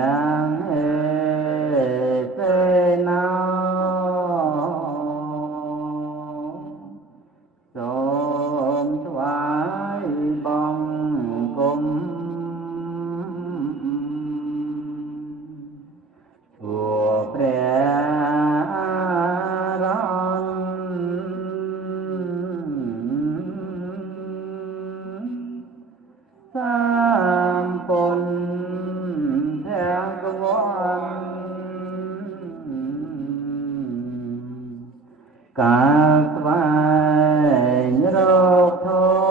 nàng thế nào sôm thoái bong cung chùa Pre sam pôn theo quan các vai nhớ thô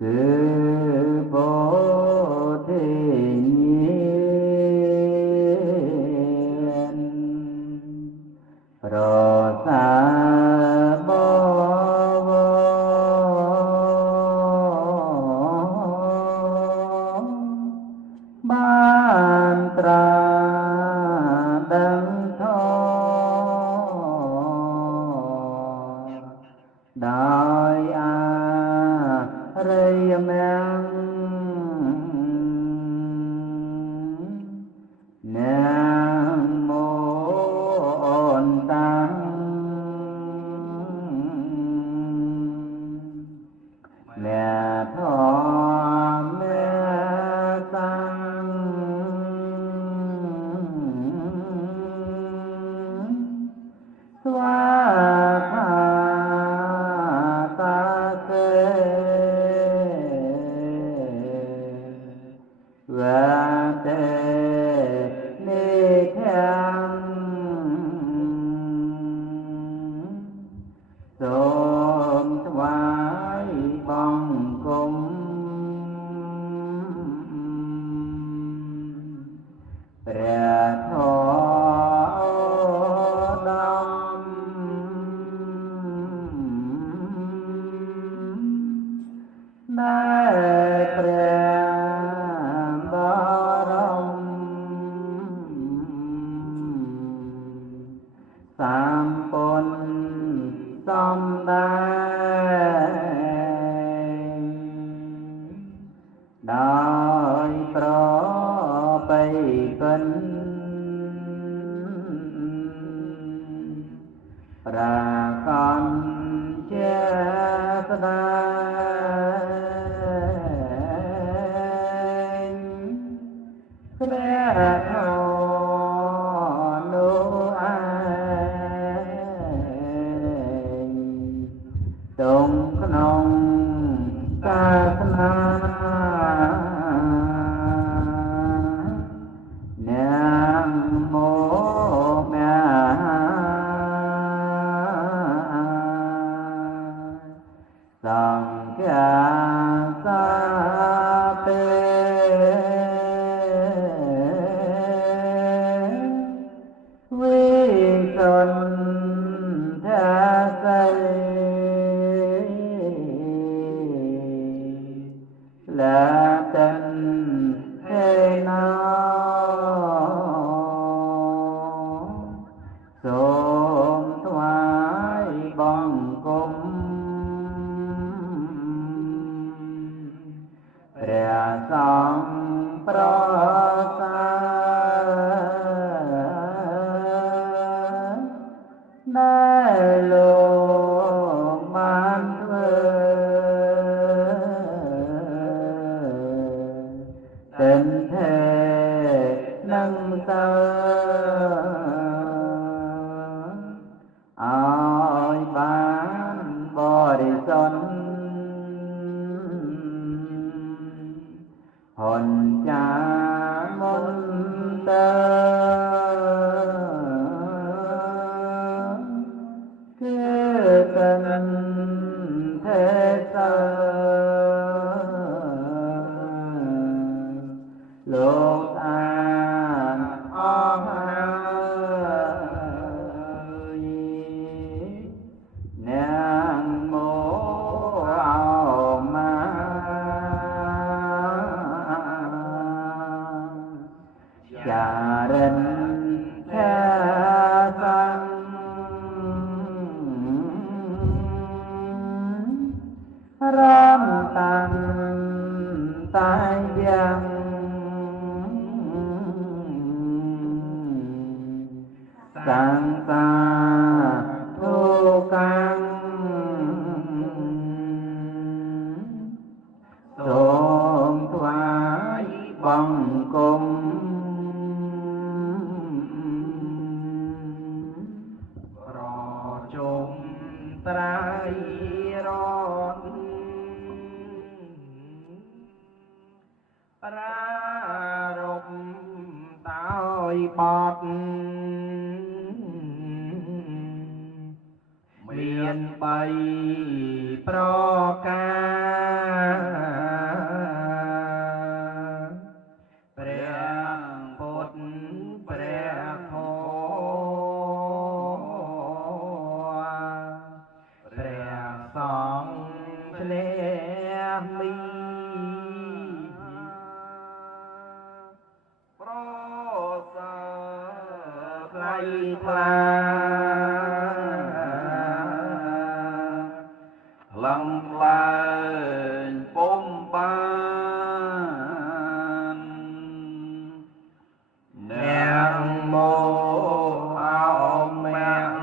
cứ vô thị nhiên rồi xa ban tra đấng thọ đại a rây men nam mô ổn tăng mẹ thọ sôm thoái bong cung Pre thọ đông đại Pre ba rong sam pôn som đai đói pro bay cân ra con chết đai Pre thọ nô ai trong nông ca na nam mô mẹ sằng ca sa pe vi sơn tha say là tình thế nào sôm thoái bong cung Pre song pro sa đại lộ man tình thế nâng sơ ôi bán bồ đề xuân hồn cha môn tơ cứ tình thế sơ lục an om nam mô ao ma cha đình tha sang ram tan tai yang sang sa thu cang sôm thoái bằng cung rò chung trai ron ra rụng tao bọt miền bay pro caព្រះពុទ្ធព្រះធម៌ព្រះសង្ឃឆ្លះមីប្រសើរថ្លៃថ្លាឡំឡើងពុំបានអ្នកមកអោមាំង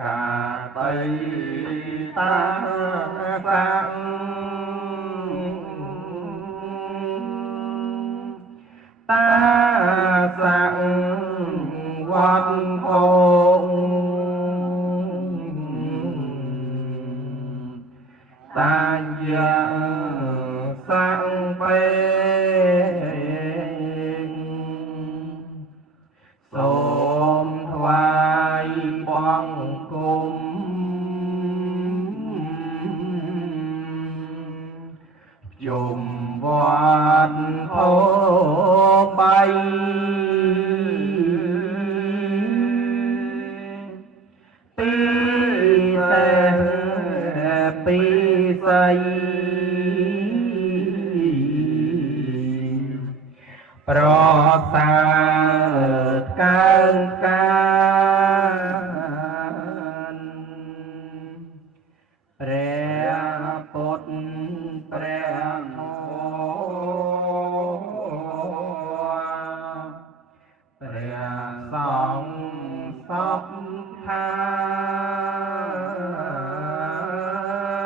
កាតីតាសាំងតាសាំងវត្តភងតាយ៉ាងសាំងពេងសូមថ្វាយបង្គំជុំវត្តធម៌បីពីសេពីស័យប្រសាទកើនកានព្រះពុទ្ធព្រះធម៌ព្រះសង្ឃសពខា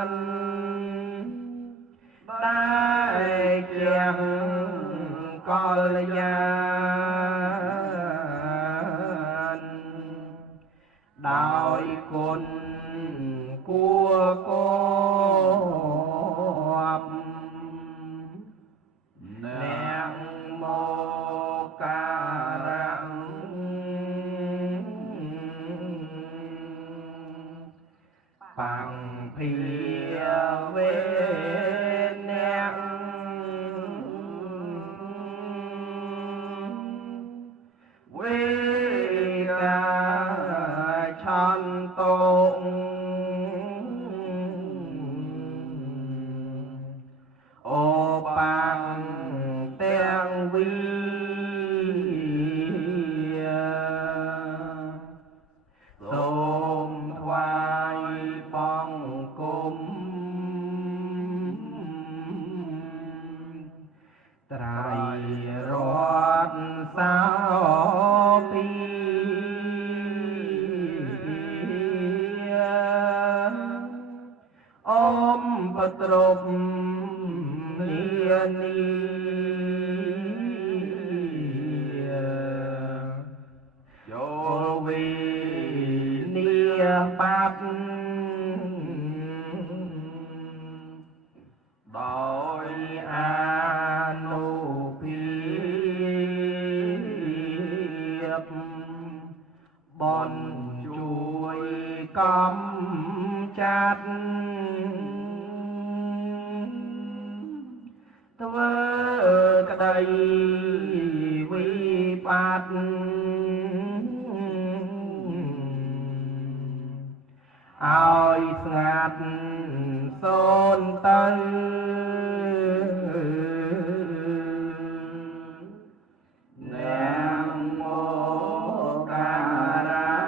នដែលជាកល្យាណដោយគុណគួរគប់អ្នកមកការៈបង្ភាវេអ្នកវេកាឆន្តងអូបាំងទាំងវីសូមថ្វាយបង្គំត្រៃរតន៍សោពីអមបត្រប់លានីចូលវិនិបាតដោយអានុភាពបនជួយកំចាត់ធ្វើក្តីវិបាកឲ្យស្ងាត់សូន្យទៅអ្នកមកការៈ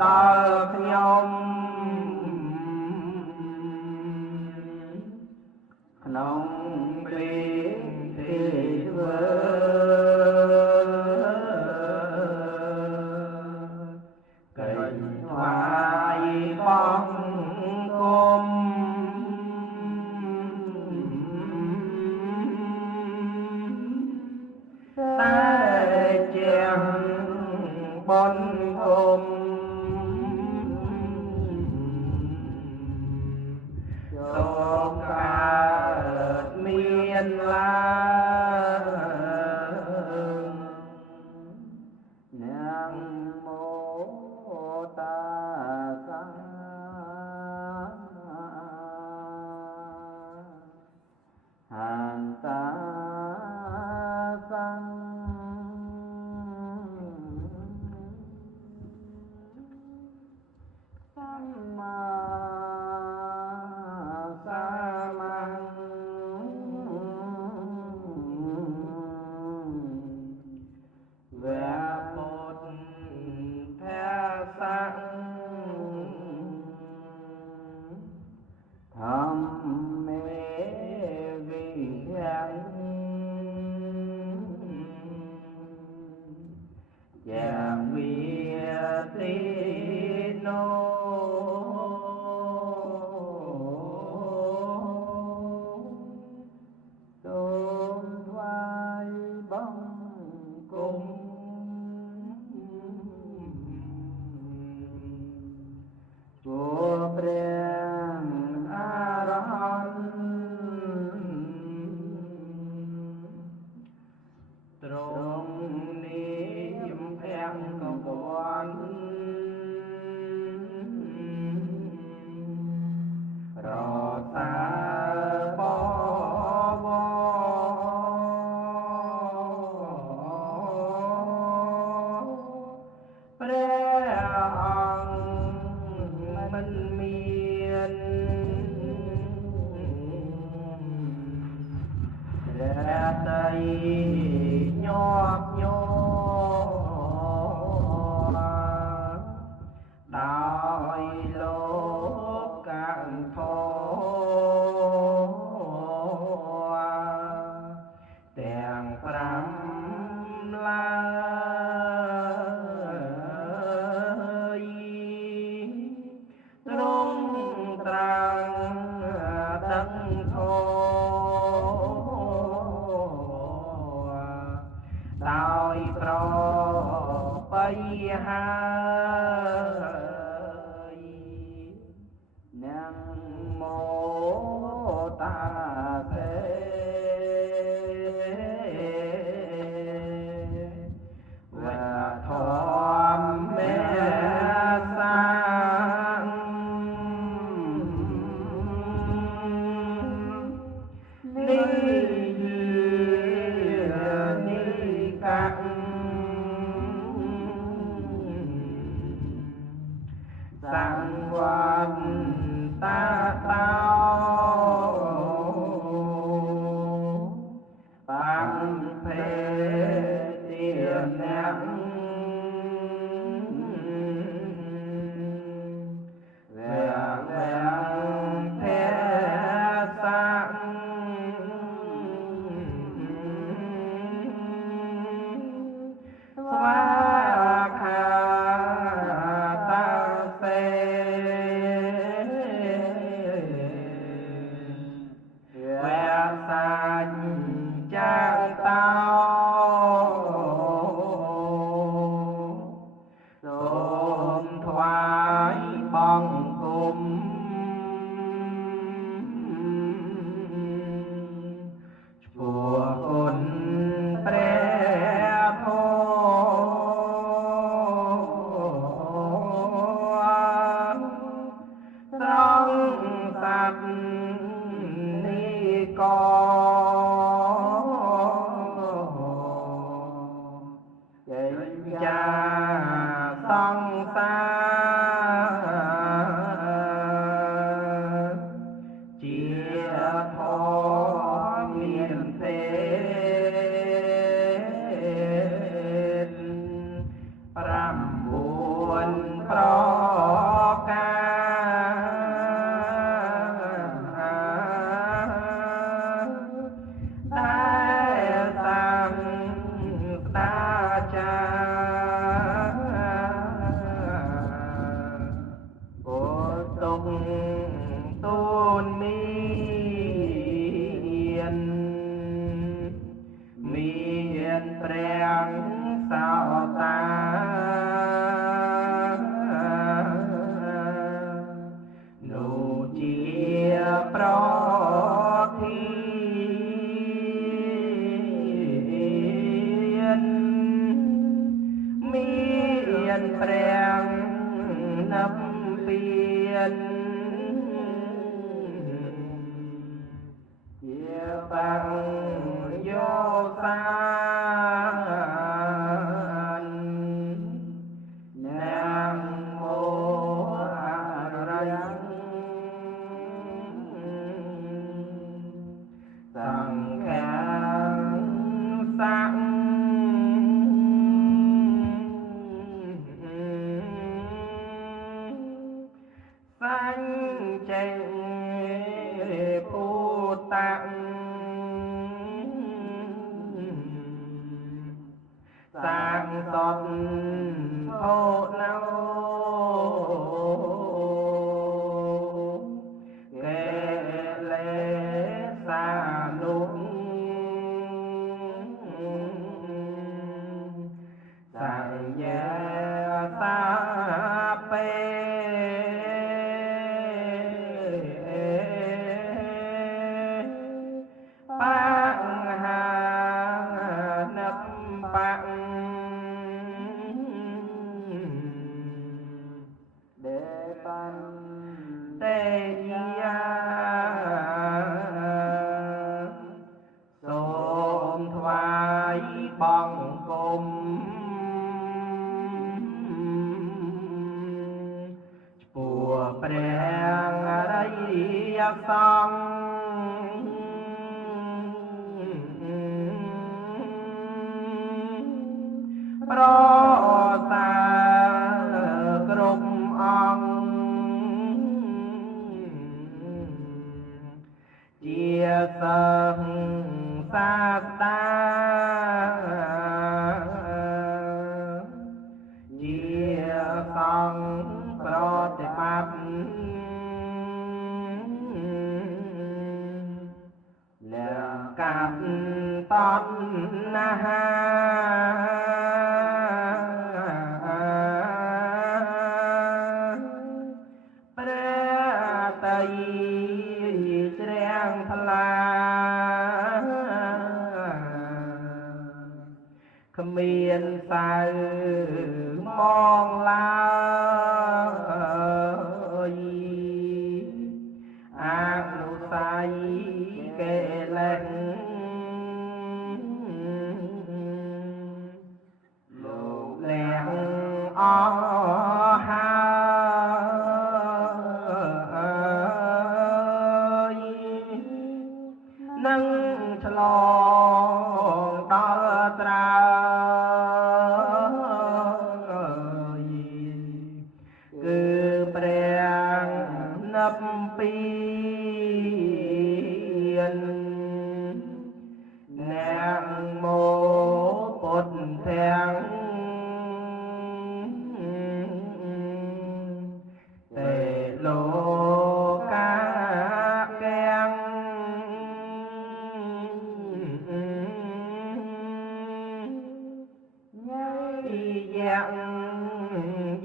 ដល់ខ្ញុំក្នុងពេលទេវើកែងថ្វាយបង្គំតែជាងបនធំលោកកើតមានឡើងនាងមោតាសាហង្តាសង្ឃសម្មាសមង្គវៈពុទ្ធសង្ឃធម្មមេវិហារយ៉ាងវិទីនោសូមថ្វាយបង្គំពួកព្រះអរហន្តទ្រង់នាមអង្គវន្តរសាបវព្រះអង្គមិនមានព្រះតីញាប់ញ័រដោយលោកកាន់ធរទាំង5ឡើយទ្រង់ត្រាំដឹងធរដោយប្របីហើយនាងមោតាទេវធម្មមេសានិនិកៈ តាចាពុទ្ធទុកទូនមានព្រះសោតានោះជាប្រធានមានព្រះនិព្វានជាបញ្ញោសានណាមោអរិយសង្ឃាសង្សញ្ចេពុតៈសាងសតភោណោកេលេសានុសញ្ញាសាពេបញ្ហានិបដេបន្តេយាសូមថ្វាយបង្គំឆ្ពោះព្រះអរិយសង្ឃប្រសាគ្រប់អង្គជាសិង្ហសាស្តាជាសង្ឃប្រតិបត្តិលកតណ្ហាជ្រាំងថ្លាគ្មានសៅមងឡើយអនុស័យកិលេសលោកលះអស់ហើយនឹងឆ្លងដល់ត្រើយគឺព្រះនិព្វានអ្នកមោពុទ្ធទាំងទេលោកាទាំងយ៉ាង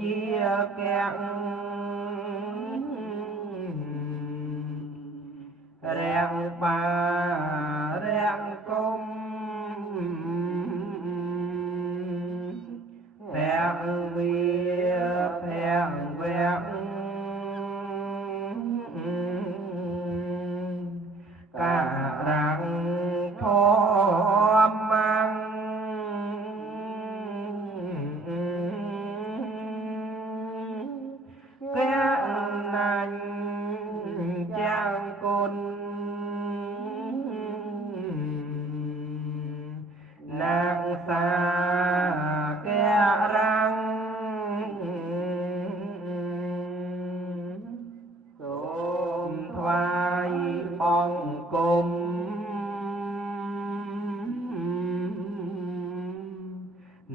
យាកាំងរាំងបារាំងគុំភាំងវាភាំងវាំងការังធម្មងកណាញ់ចាំងគុណនាងសាករាំង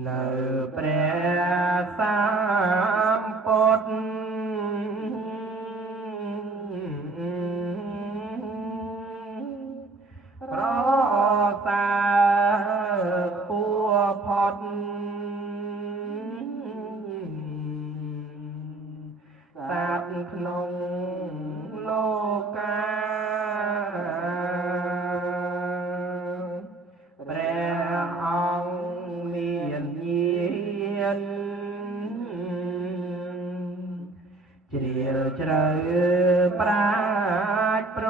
នៅព្រះសម្ពុទ្ធប្រសើរពួផុតសត្វក្នុងលោកកាព្រះអង្គមានញាណជ្រាលជ្រៅប្រាជ្ញប្រ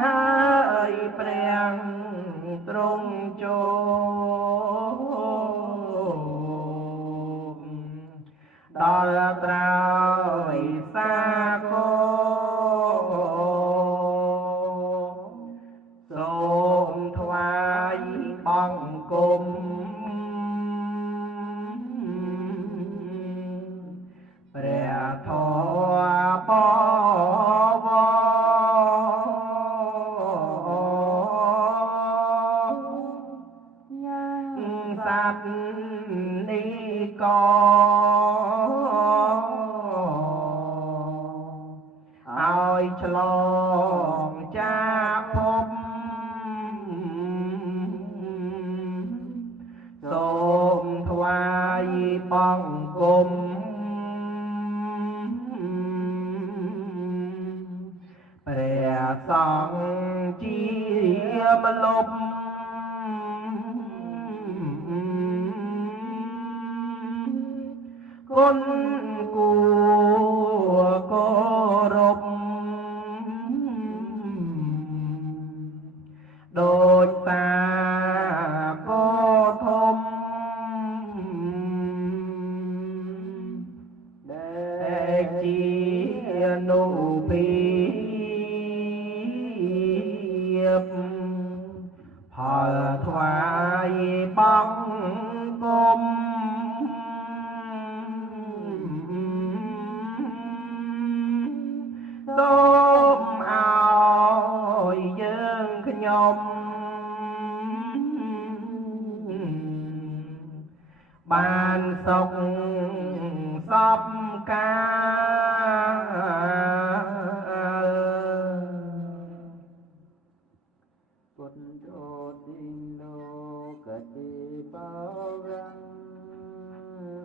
ហើយព្រះទ្រង់ចូលដល់ត្រើយសាគរសូមថ្វាយបង្គំព្រះធម៌បវរសត្វនិកឲ្យឆ្លងចាកភពសូមថ្វាយបង្គំព្រះសង្ឃជាម្លប់គុណគួរគោរពដូចតាគោធំដែលជានុភាពផលថ្វាយបង្គំសូមឲ្យយើងខ្ញុំបានសុខសពកាលពុទ្ធោទិលោកតិបរੰ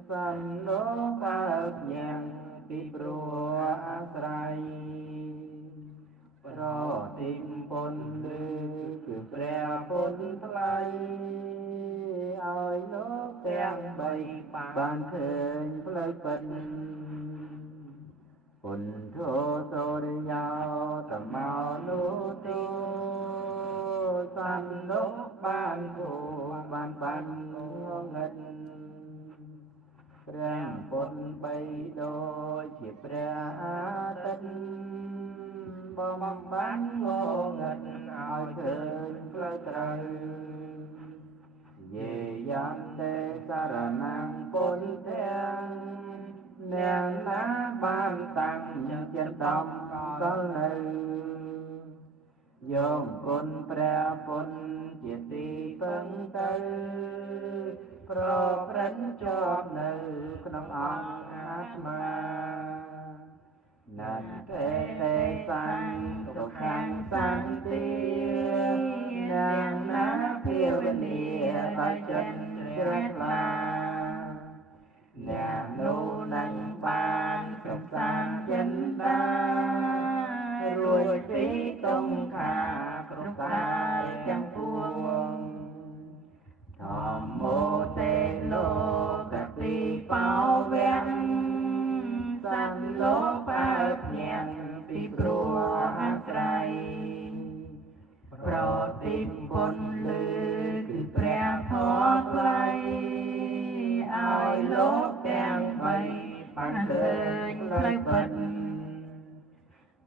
សន្នោកើតយ៉ាងពីព្រោះអាស្រ័យប្រតិពុនលើគឺព្រះពុទ្ធថ្លៃឲ្យលោកទាំងបីបានឃើញផ្លូវពិតពុទ្ធោសូរិយោតមោនុទោសន្នុបានគូបានបានងងឹតព្រះពុទ្ធបីដូចជាព្រះអាទិត្យបំបានងងឹតឲ្យឃើញផ្លូវត្រូវយេយន្តេសារណំពុទ្ធទាំងអ្នកណាបានតាំងចិត្តដំកលនៅយោមគុណព្រះពុទ្ធជាទីពឹងទៅប្រព្រឹត្តជាប់នៅក្នុងអង្គអាត្មានន្ទេទេសង្ឃទុក្ខំសន្តិអ្នកណាភាវនាដោយចិត្តជ្រះថ្លាអ្នកនោះនឹងបានសុខសាន្តចិន្តារួចពីទុក្ខាគ្រប់កាយទាំងពួងធម្មោទេលោកតិបោវៈសន្លោកបើភ្ញាំពីព្រោះអាស្រ័យប្រតិពុនលើគឺព្រះធម៌ថ្លៃឲ្យលោកទាំងបីបានឃើញផ្លូវពិត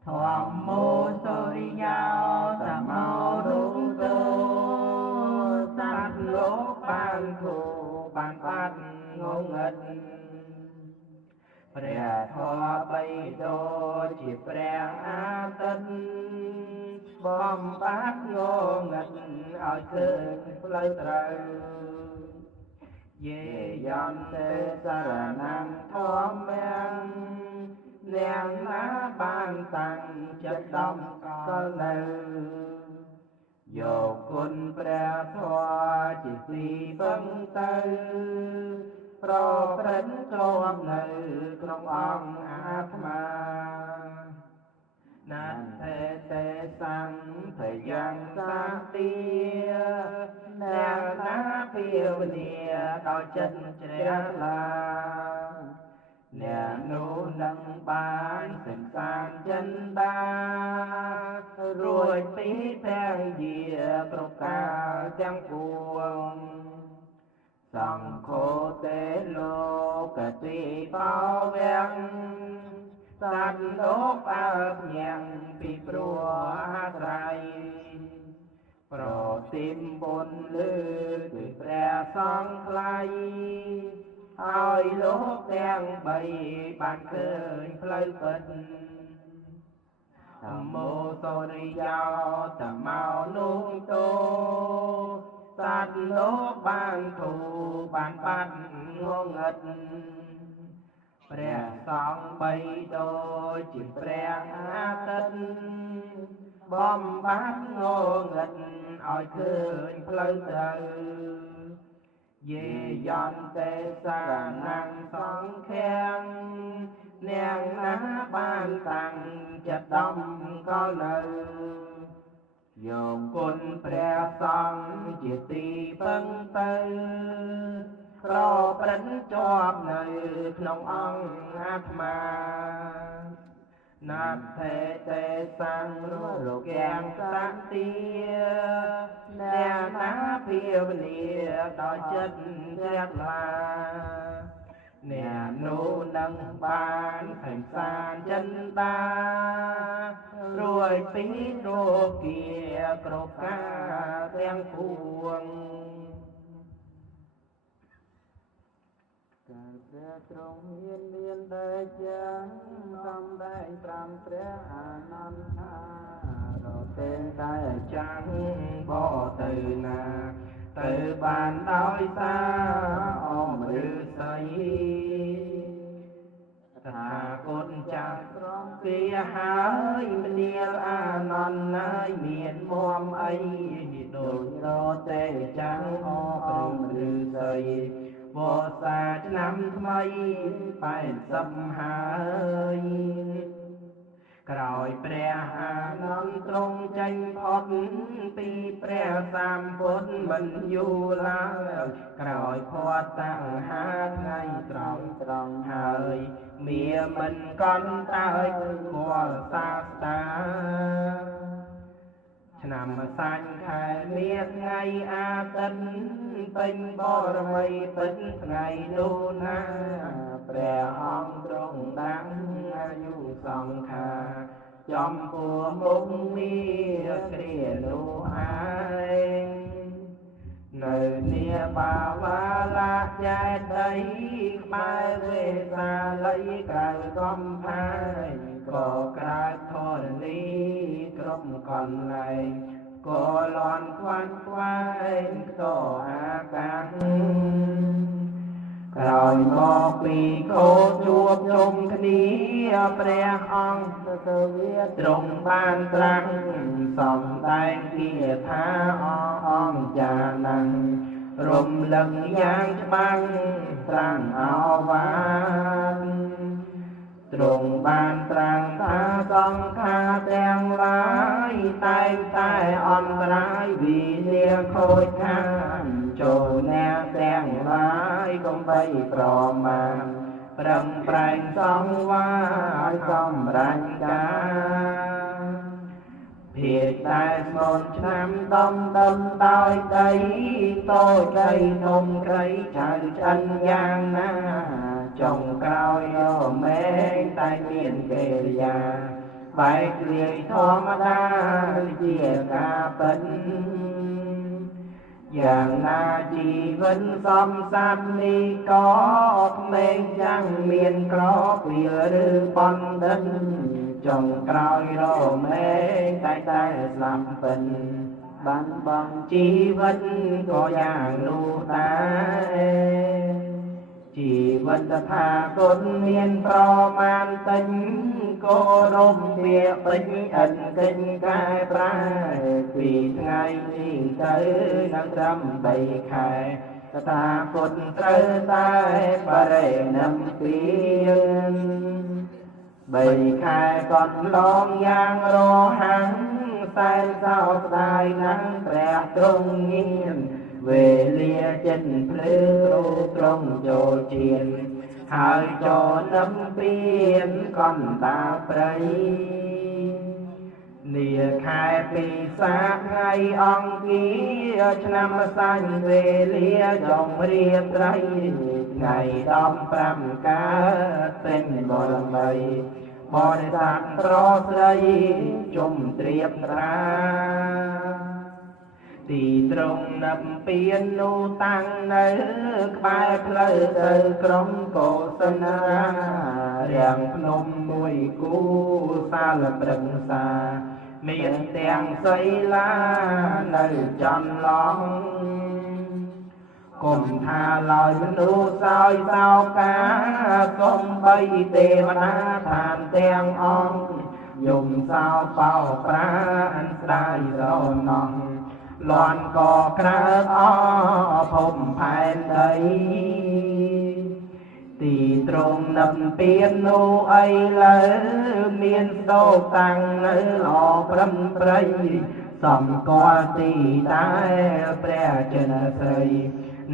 ធម្មោសូរិយោតមោរុទោសត្វលោកបានគូបានបាត់ងងឹតព្រះធម៌បីដូចជាព្រះអាទិត្យប បំបាត់ងងឹតឲ្យឃើញផ្លូវត្រូវយេយន្តិសារណាំធម្មំអ្នកណាបានតាំងចិត្តដំក៏នៅយកគុណព្រះធម៌ជាទីពឹងទៅប្រព្រឹត្តជាប់នៅក្នុងអង្គអាត្មាណាត់ទេសង្ឃយ៉ាងសាទាអ្នកណាភាវនាដោយចិត្តជ្រះថ្លាអ្នកនោះនឹងបានសន្តានចិន្តារួចពីទាំងយាគ្រប់កាលទាំងពួងសង្ឃោទេលោកទីបោវៈសត្វលោកអើបញាំងពីព្រោះអាស្រ័យប្រទីមបុណ្យលឺពីព្រះសង្ឃថ្លៃឲ្យលោកទាំងបីបានឃើញផ្លូវពិតធម្មោសូរិយោតមោនោះតោសត្វលោកបានធូរបានបាត់ងងឹតព្រះសង្ឃបីដូចជាព្រះអាទិត្យបំបត្តិងងឹតឲ្យឃើញផ្លូវត្រូវយេយន្តិសារណាំសង្ឃំអ្នកណាបានតាំងចិត្តដំក៏នៅយកគុណព្រះសង្ឃជាទីពឹងទៅប្រព្រឹត្តជាប់នៅក្នុងអង្គអាត្មាណាត់ទេសង្ឃរកយ៉ាងសន្តិអ្នកណាភាវនាដោយចិត្តជ្រះថ្លាអ្នកនោះនឹងបានសង្សារចិន្តារួចពីរោគាគ្រប់កាលទាំងពួងកាលព្រះទ្រង់មានដែលយ៉ាងសំដែង5ព្រះអានន្តារទេតែចាំងបទៅណាទៅបានដោយសារអមឫសីថាគុណចាស់ត្រង់គេហើយមនាលអានន្ទណាយមានមុំអីដូចរទេចាំងអមឫសីវស្សាឆ្នាំថ្មី80ហើយក្រោយព្រះអានន្ទទ្រង់ចេញផុតពីព្រះសម្ពុទ្ធមិនយូរឡើយក្រោយផុតតាំងហាថ្ងៃត្រង់ហើយមានមិនកន្តើយគួរសាស្តាឆ្នាំសាញ់ខែមាសថ្ងៃអាទិត្យពេញបរមីពេញថ្ងៃនោះណាព្រះអង្គទ្រង់ដាំងអាយុសង្ខាចំពោះមុខមានគ្រានោះឯងនៅនាបាវាលាចេតីក្បែរវេសាល័យក្រៅកំផែងក៏ក្រើកធរណីគ្រប់កន្លែងក៏លន់ខ្វាន់ខ្វែងខ្ទរអាកាសក្រោយមកពីកោជួបជុំគ្នាព្រះអង្គទៅវាទ្រង់បានត្រាស់សំដែងគាថាអង្គចាណាំងរំលឹកយ៉ាងច្បាស់ត្រាំងអវាទទ្រង់បានត្រាំងថាសង្ខារទាំងឡាយតែងតែអន្តរាយវិនាសខូចខាតចូលអ្នកទាំងឡាយកុំបីប្រមាទប្រឹងប្រែងសង្វារសម្រេចការភាគតែស្មូនឆ្នាំដំដោយដីតូចដីធំក្រីចៅឆ្អិនយ៉ាងណាចុងក្រោយរមែងតែមានកិរិយាបែកលាយធម្មតាជាការពិត อย่างนาជីវិនសំសត្វនេះក៏ក្មេងចាំងមានក្រពីលឬបណ្ឌិតចុងក្រោយរមែងតែស្លាប់ពិនបានបងជីវិតក៏យ៉ាងនោះដែរជីវិតថាគុណមានប្រមាណតិចក៏រំវាពេញអិនកិញកែប្រែពីថ្ងៃនេះទៅដល់ត្រឹម3ខែតថាគតត្រូវតែបរិណិព្វាន3ខែកន្លងយ៉ាងរហ័សសែនសោកស្ដាយណាស់ព្រះទ្រង់ញៀនវេលាចិត្តភ្លឺទ្រង់ចូលជានហើយចូលនឹមពៀនកន្តាព្រៃនាខែពិសាខថ្ងៃអង្គារឆ្នាំសាញ់វេលាចុងរាត្រីថ្ងៃ15កើតពេញបរមីបរិស័ទប្រស្រីជុំត្រៀបត្រាទីត្រង់នឹមពៀននោះតាំងនៅក្បែរផ្លូវទៅក្រុងកោសនារាំងភ្នំមួយគូសាលប្រឹក្សាមានទាំងសីលានៅចន្លងគុំថាឡើយមនុស្សសោយសោកាគុំបីទេវតាឋានទាំងអង្គយំសោបោប្រានស្ដាយរណងលន់ក៏ក្រើកអភពផែនដីទីត្រង់នឹមពៀននោះអីលើមានស្ដោកតាំងនៅល្អព្រឹមព្រៃសំគាល់ទីដែលព្រះចិនស្រី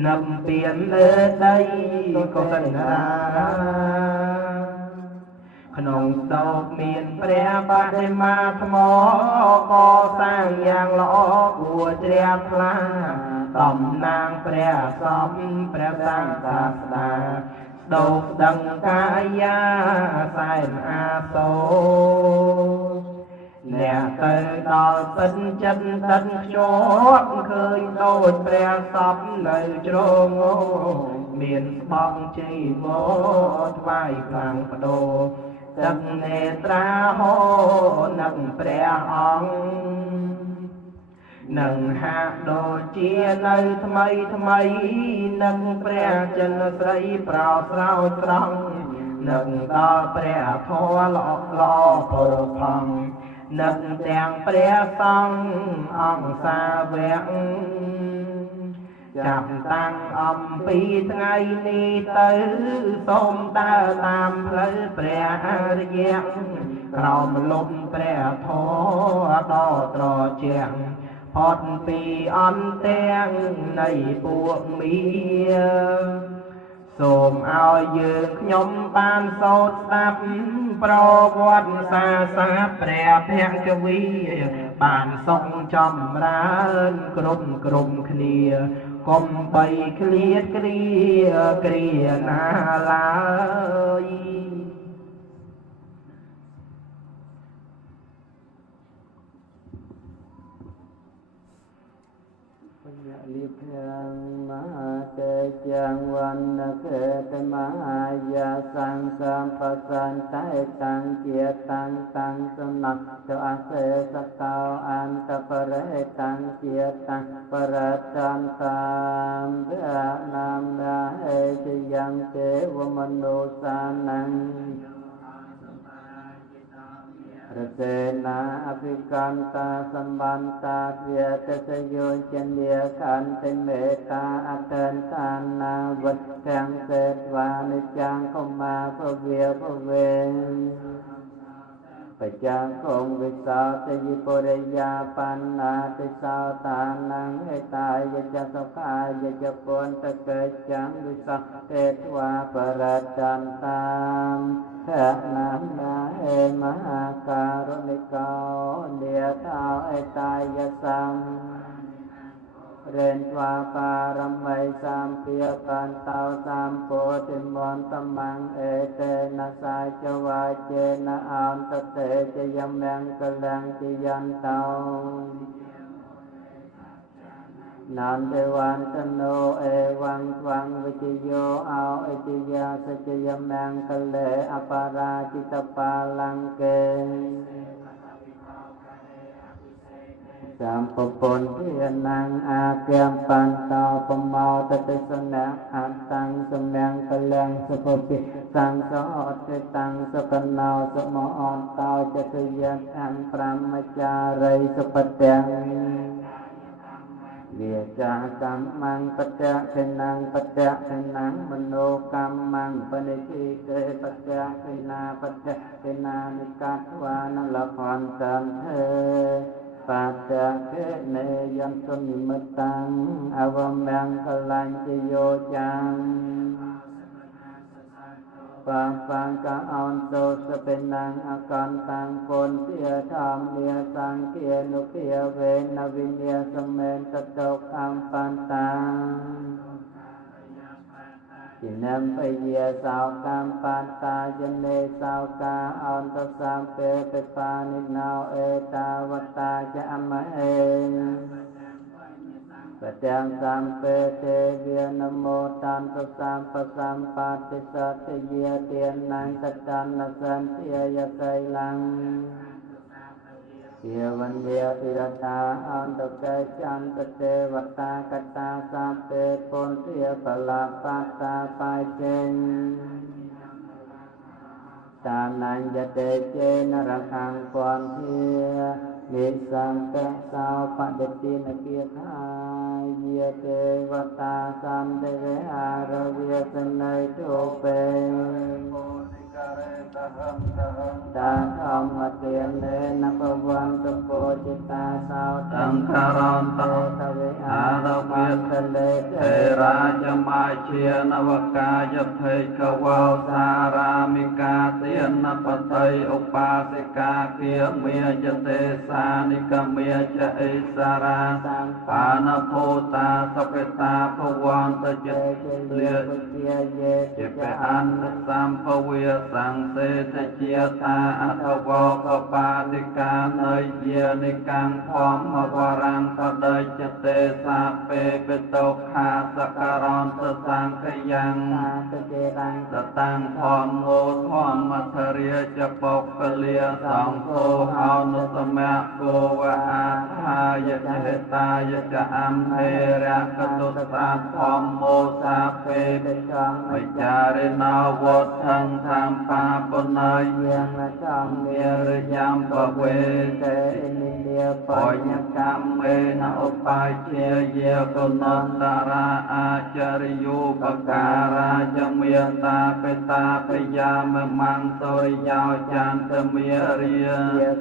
នឹមពៀនលើដីកុសលរាក្នុងស្ដោកមានព្រះបដិមាថ្មក៏សាងយ៉ាងល្អគួរជ្រះថ្លាតំណាងព្រះសំព្រះសង្ឃសាស្តាស្ដោកដឹងកាយាសែនអាសូរអ្នកទៅដល់ពិនចិត្តដិនខ្ជាប់ឃើញដូចព្រះសពនៅជ្រងមានស្បង់ជ័យវរថ្វាយខ្លាំងបដូរទឹកនេត្រាហោនឹងព្រះអង្គនឹងហាក់ដូចជានៅថ្មីនឹងព្រះចិនស្រីប្រោស្រោចស្រង់នឹងដល់ព្រះធម៌ល្អពលផងនឹងទាំងព្រះសង្ឃអង្គសាវកចាប់តាំងអំពីថ្ងៃនេះទៅសូមដើរតាមផ្លូវព្រះអរិយក្រោមលំព្រះធម៌ដ៏ត្រជាក់ផុតពីអន្ទាំងនៃពួកមីសូមឲ្យយើងខ្ញុំបានសូត្រស្ដាប់ប្រវត្តិសាស្ត្រព្រះភគវីបានសុខចម្រើនគ្រប់គ្នាកុំបីឃ្លាតគ្រាណាឡើយលិភាំមហាតេចាំងវណ្ណកេតមហាយាសង្ឃសម្បសន្តេតាំងជាតាំងសំណត្តចអសេសកោអន្តបរេតាំងជាតាំងបរតន្តាមព្រះនាមរាហេជយ៉ាងទេវមនោសានੰរសេនាអភិកាន្តាសម្បន្តាវាទសយោជនាខន្តិមេតាអតន្តានាវត្តទាំងសេតវានិចាំកុមារពវាពវេបច្ចាគងវិសោតិយពុរិយាបណ្ណាតិសោតាนังអេតាយចសកាយចពន្តកេចាំវិសោទេតវាបរតន្តាមភៈនាមនាហេមហាការុណិកោនេតោអេតាយសំរៀនស្វាបារមីសម្ភាបន្តោសម្ពោធិមន្តមង្អេតេនសាចវាចេនអន្តតេចយមង្គលੰជាយន្តោ นันเทวันตโนเอวังวังวิจโยเอาเอติยาสัจยมังคะเลอปาราจิตปาลังเกสัมปปนเทียนังอาเกียมปันตาปเมาตติสนะอัตตังสมังคะเลงสุภปิสังสอดติตังสกนาวสมออนตาวจตุยัตังพรหมจารีสุปเตงเวียจากรรมังปัจจะเทนังปัจจะเทนังมโนกรรมังปณิทิเตปัจจะเทนาปัจจะเทนานิกัตวานละครสันเทปัจจะเทเนยันตุนิมตังอวมังกลัญจโยจังปังกะอันโตสเปนังอาการตังปนเสียธรรมเนียสังเกียนุเกียเวนวิเนียสเมนตโตคัมปันตังจินัมปเยสาวกัมปันตายเนสาวกาอันตสัมเปเปปานินาวเอตาวตาจะอมเอปะจังสัมเปเทเวียนโมตันตสัมปสัมปติสัตเยเตียนนังกัจจันนสันเทียยไสลังเยวันเดียติรธาอันตเกจันตเทวตากตาสัพเพปนเทียปลาปัตตาปายเจนตานันยเตเจนรคังปอนเทียมิสังเกสาวปะเดตินเกียทายเยเทวตาสัมเทเวอารเวียสนัยทุเปตาธรรมเตียนเลนะปวันตโปจิตาสาวตังคารอนโตทเวอารเวียสเลเทราจมาเชียนวกายเพกวาวสารามิกาเตียนปไตยอุปาสิกาเกียเมียจะเตสานิกเมียจะอิสราปานโพตาสเปตาภวันตเจเลียเจเปอันสัมภเวสังเสตเจียตาอัตวกปาติกาเนยเยนิกังพร้อมวรังปเดจเตสาเปเปโตคาสการอนตสังขยังสตังพรโมทอมมัทเรียจะปกเลียสองโคเฮานุสมะโกวะอาทายะเจตายะจะอัมเฮระกตุสาพรโมสาเปเปวิจารินาวทังธรรมปาปนายยังละจอมเมียริยามปเวเตนิเดียปอยกรรมเมนะอุปาเชียเยกุนนตาราอาจาริยุปการาจะเมียตาเปตาเปยามมังโสริยาวจันตเมียเรีย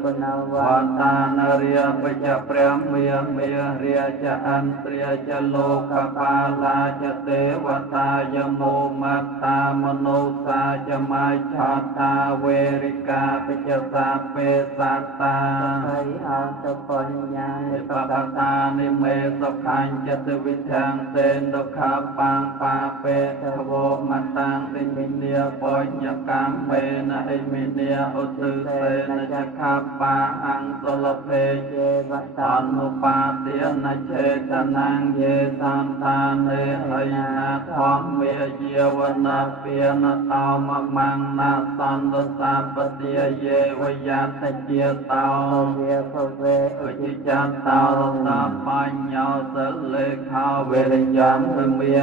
กุณวัตานเรียปจะเปรมเมียเรียจะอันเตรียจะโลกปาลาจะเทวตายโมมัตตามโนสาจะมาชาตาเวริกาปิจสาเปสัตตาไออันตปัญญานิปปตานิเมสพันจตวิทังเตนดขาปังปาเปทโวมัตตังติมิเนียปัญญกรรมเมนะอิมิเนียอุตุเสนะจะขาปาอังสลเพเยวตันุปาเตียนะเชตนังเยสันตาเนหยนาธรรมเมเยวนาเปียนะตาวมะมังนาสันตสาปเตียเยวยัตเจียตาวเวภเวอจิจันตาวตาปัญญาสเลขาเวรยัมเมีย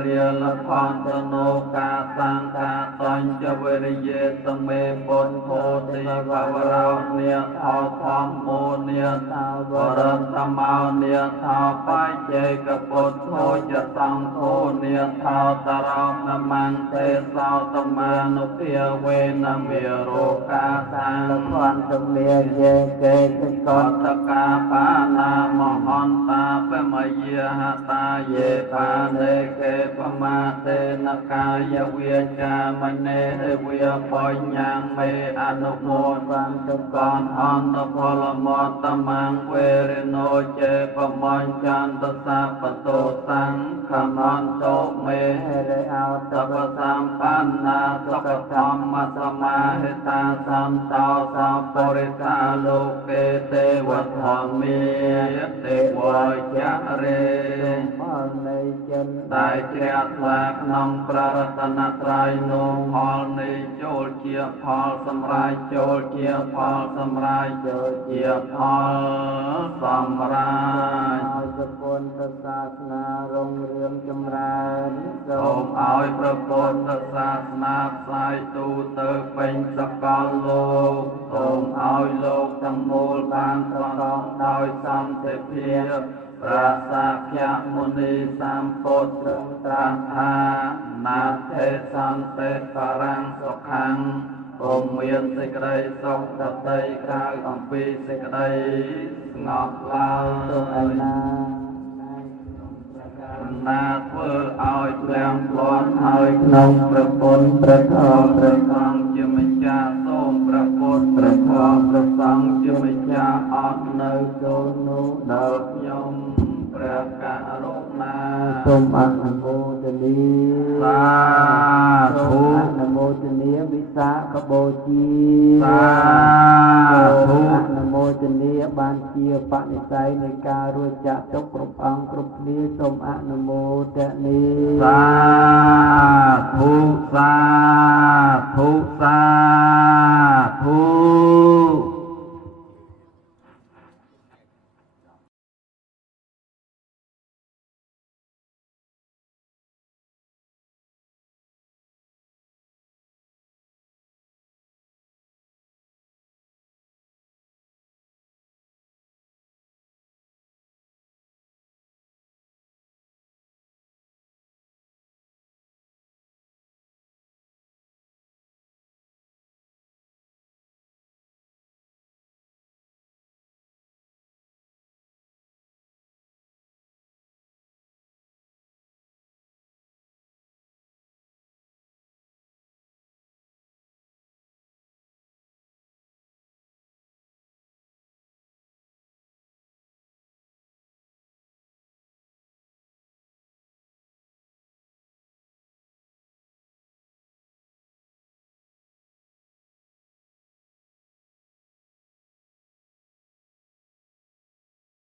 เรียละพรตโนกาสังกาตัญจเวรเยสเมปนโพติภาวราเนียทอธรรมโมเนียทาวรัตมาเนียทาปัจเจกปุตโธจะสังโฆเนียทาตรามนมังเตสาวตมานุเพียเวนะเมียโรกาสังละครตเมียเยเกตกตกาปานามหันตาเปมเยหตาเยปาเนเกปมาเตนกายเวียจามเนเวียปัญญังเมอนุโมทันตุกรอันตพลมตมังเวริโนเจปมัญจันตสัพโตสังขมันโตเมเรเอาตปสัมปันนาสกธรรมสมาหิตาสันตาสัพปริตาโลเกเตวะธรรมีเตว วยจะเร ផលនៃចិន ได้เจียสลากนองพระรัตนตรัยนงพอลในโจลเจียพอลสำรายโจลเจียพอลสำรายโจลเจียพอลสำราย ឲ្យប្រពន្ធសាសនារុងរឿងចម្រើន សូមឲ្យព្រះពុទ្ធសាសនាផ្សាយទូទៅពេញសកលលោកសូមឲ្យលោកទាំងមូលបានប្រកបដោយសន្តិភាពប្រាសាខ្យមុនីសម្ពុទ្ធត្រឹមត្រាស់ថាណាថេសន្តិបរាំងសុខੰពុំមានសេចក្តីសុខដតីក្រៅអំពីសេចក្តីស្ងប់ឡើ ទុកឯ យ ណា ណាធ្វើឲ្យភ្លាំងភ្លាន់ហើយក្នុងព្រះពុទ្ធព្រះធម៌ព្រះសង្ឃជាម្ចាស់សូមព្រះពុទ្ធព្រះធម៌ព្រះសង្ឃជាម្ចាស់អត់នៅចូលនោះដល់ខ្ញុំព្រះករុណា សូមអនុមោទនា សាធុ អនុមោទនាវិសាខបូជា សាធុ អនុមោទនាបានជាបនិស្ស័យនៃការរួចចាក់ទុកគ្រប់អង្គគ្រប់គ្នាសូមអនុមោទនា សាធុសាធុសាធុ